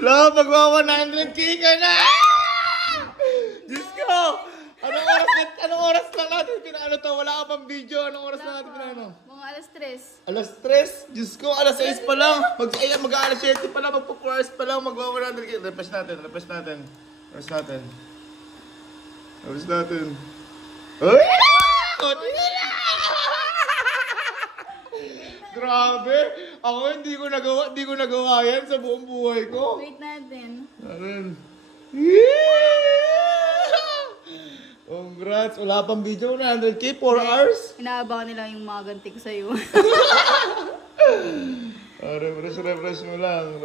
Love, magwa 100k ka na! Diyos ko! Anong oras lang natin pinaano to? Wala ka pang video. Anong oras lang natin pinaano? Mga alas 3. Alas 3? Diyos ko, alas 6 pa lang. Mag-alas 7 pa lang. Magpo-4 hours pa lang. Magwa 100k. Refresh natin. Uy! Grabe! Ako hindi ko nagawa yan sa buong buhay ko. Wait natin. Narin. Congrats! Wala pang video, 100k, 4 hours. Inaabangan nila yung mga ganti ko sa'yo. Refresh mo lang.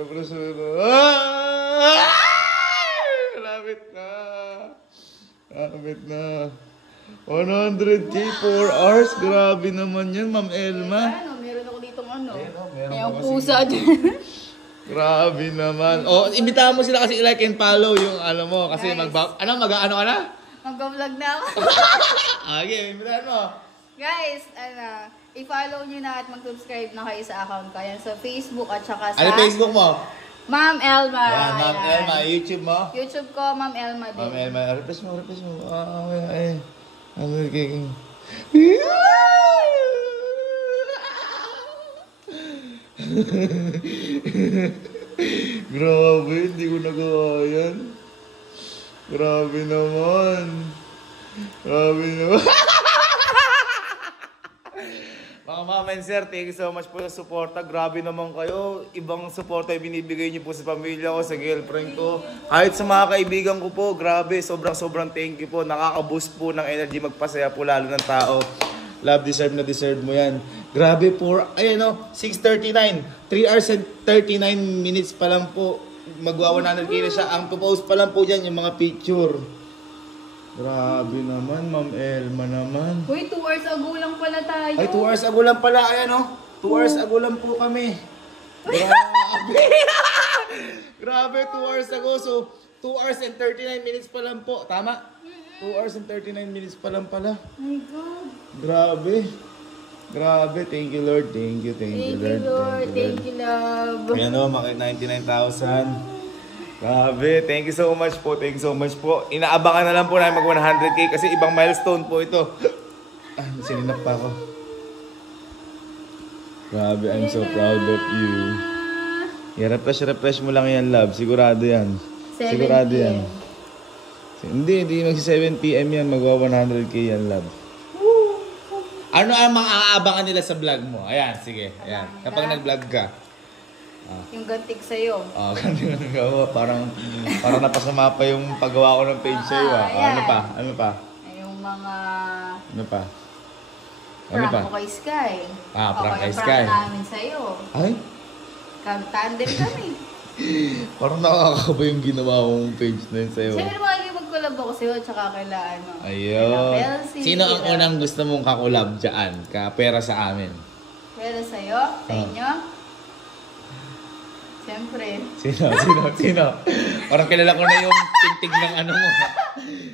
Lapit na. 100k, 4 hours. Grabe naman yan, Ma'am Elma. Meron ako ditong ano. Meron Yung ako pusa dyan. Grabe naman. Imbitahan mo sila kasi i-like and follow yung ano mo. Kasi Guys. mag-ano ka na? Mag-vlog na ako. Okay, imbitahan mo. Guys, i-follow nyo na at mag-subscribe na kayo sa account ko. Yan sa Facebook at saka sa... Ano Facebook mo? Ma'am Elma. Ayan, Ma'am Elma. YouTube mo? YouTube ko, Ma'am Elma din. Ma'am Elma. Refresh mo. Ano kay... Grabe, hindi ko nagawa yan. Grabe naman. Mga ma'am and sir, thank you so much po sa suporta. Grabe naman kayo. Ibang suporta yung binibigay niyo po sa pamilya ko, sa girlfriend ko. Kahit sa mga kaibigan ko po, grabe. Sobrang thank you po. Nakaka-boost po ng energy. Magpasaya po lalo ng tao. Love, deserve mo yan. Grabe po. Ayan o, 6:39. 3 hours and 39 minutes pa lang po. Magwa 100k na siya. Ang post pa lang po dyan yung mga picture. Grabe naman, Ma'am Elma naman. Uy, 2 hours ago lang pala tayo. Ay, 2 hours ago lang pala. Ayan o. 2 hours ago lang po kami. Grabe. Grabe, 2 hours ago. So, 2 hours and 39 minutes pa lang po. Tama? 2 hours and 39 minutes pa lang pala. Oh my God. Grabe. Thank you, Lord. Thank you, Lord. Thank you, love. Ayan o, makit 99,000. Grabe, thank you so much po. Inaabangan na lang po namin mag 100k kasi ibang milestone po ito. Sininap pa ako. Grabe, I'm so proud of you. Refresh mo lang yan, love. Sigurado yan. 7 Sigurado PM. yan. Hindi magsi 7 PM yan. Magwa 100k yan, love. Ano ang mga aabangan nila sa vlog mo? Ayan, sige. Ayan. Kapag nag-vlog ka. Yung gantig sa'yo. Ganti na nagawa. Parang napasama pa yung paggawa ko ng page sa'yo. Ano pa? Yung mga... Ano pa? Prank ko kay Sky. Prank kay Sky. Prank namin sa'yo. Ay? Tandem kami. Parang nakakaba yung ginawa kong page na yun sa'yo. Siyempre mga mag-collab ako sa'yo at saka kaila ano. Ayun. Sino ang unang gusto mong kakulab dyan? Kapera sa amin. Pera sa'yo? Sa inyo? Siyempre. Sino? Parang kilala ko na yung tintig ng ano mo.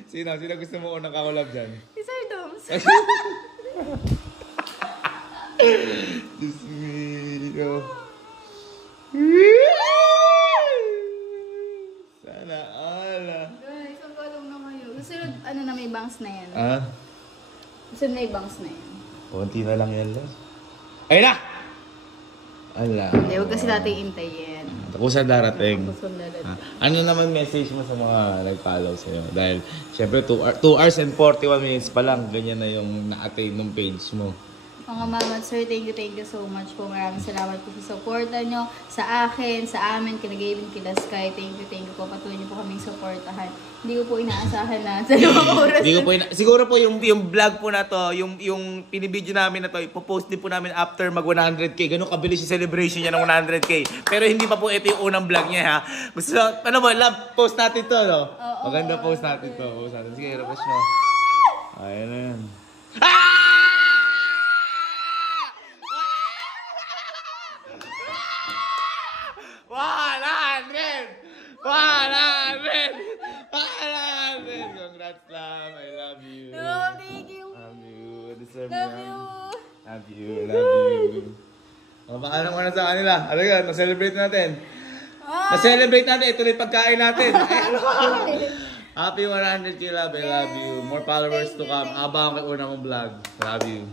Sino gusto mo unang kakulab dyan? Si Sir Doms. Diyos mio. Sana ala. Guys, pagpalong na kayo. Susunod, ano na may bangs na yan? Ah? Susunod may bangs na yan. Konti na lang yan lang. Ayun na! Ala. Hindi, huwag kasi natin intayin. Takusan darating. Susunod. Ano naman message mo sa mga nag-follow sa'yo? Dahil, syempre, 2 hours and 41 minutes pa lang, ganyan na yung na-attain ng page mo. Mga mama, sir, thank you so much po. Maraming salamat po sa supporta nyo sa akin, sa amin, kina Gavin, kina Sky. Thank you po. Patuloy nyo po kaming supportahan. Hindi ko po inaasahan na sa lumang oras. Siguro po yung vlog po na to, yung pinibideo namin na to, ipopost din po namin after mag 100k. Ganun kabilis yung celebration niya ng 100k. Pero hindi pa po ito yung unang vlog niya, ha? Gusto, ano ba, love, post natin to, no? Maganda post natin to. Sige, refresh mo. Ayan na yan. 100! Congrats, love. I love you. Oh, thank you. Love you. Deserve Love mo yan. you. Love you. O, baka naman na sa kanila. Ano yun? Na-celebrate natin. Na-celebrate natin. Ito ulit pagkain natin. Happy 100k love. I love you. More followers to come. Abang kay una mong vlog. Love you.